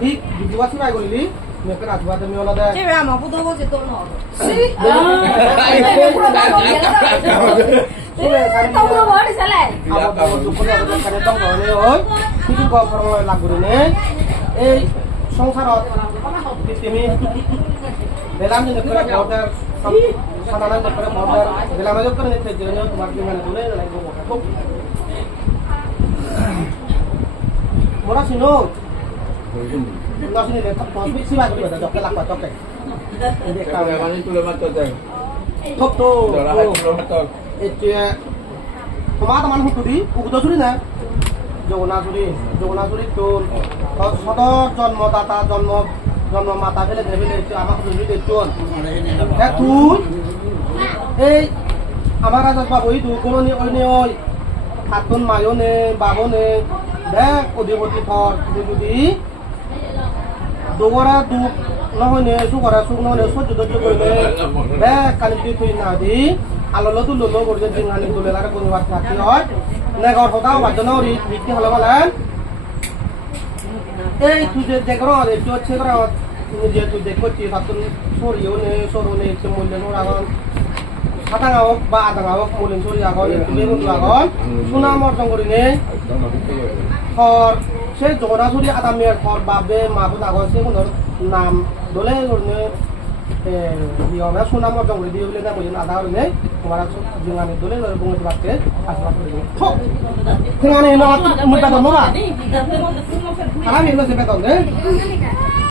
ঠিক বিজুয়া সুরাই গলি মেকে রাজবা তুমি ওলা দে 这边嘛不多过去多弄。是。ต้องรู้ว่าดิฉันแหละ আবার দুপুরে দোকানে তো গনে ওই কিছু গফর লাগুরিনে এই সংসারত তুমি বেলাম যে করে বর্ডার সানানান করে বর্ডার বেলাম যে করে নিতে জন্য তোমার কি মানে দূরে লাগবে খুব মোরা সিনো nó xin để có biết xí ba của mình dọc cái lạc vào trong này thốt tô এতিয়া তোমার তোমার হুতুরি উগত চুরি না যৌনা চুরি তোর সদর জন্মদাতা জন্ম মাতা ফেলে ফেলে আমাকে চুরি দেখুন তুই এই আমার রাজা বাবু এই তুই কোনো ওই হাতুন মায়নে বাবনে দেখ অধিপতি থর যদি দোগরা দুঃখ নহনে সুগরা সুখ নহনে সহ্য ধৈর্য করবে দেখ কালি যদি তুই না দি আলোলো তুলো করছে জিংহানি তুলে লাগে পরিবার থাকতে হয় নেগর হতাও বাজনা ওরি বিক্রি হলো বলেন এই তুই যে দেখো রে তুই হচ্ছে করে যে তুই দেখছি সাতুন সরিও নে সরনে যে মূল্য নোরাগন সাতাঙ্গা হোক বা আদাঙ্গা হোক মূল্য সরি আগন তুমি বন্ধু আগন সুনাম অর্জন করি নে হর সে জগনাথুরি আদামের ঘর বাবে মাহুদ আগর সে কোন নাম দলে করনে দিওনা সুনাম অর্জন করে দিও বলে না বলেন আদা হলে তোমার জিঙ্গানে দলে বঙ্গতি বাক্যে আশীর্বাদ করে দিও ঠিকানে এলো মুটা দনবা খারাপ এলো সে বেতন দে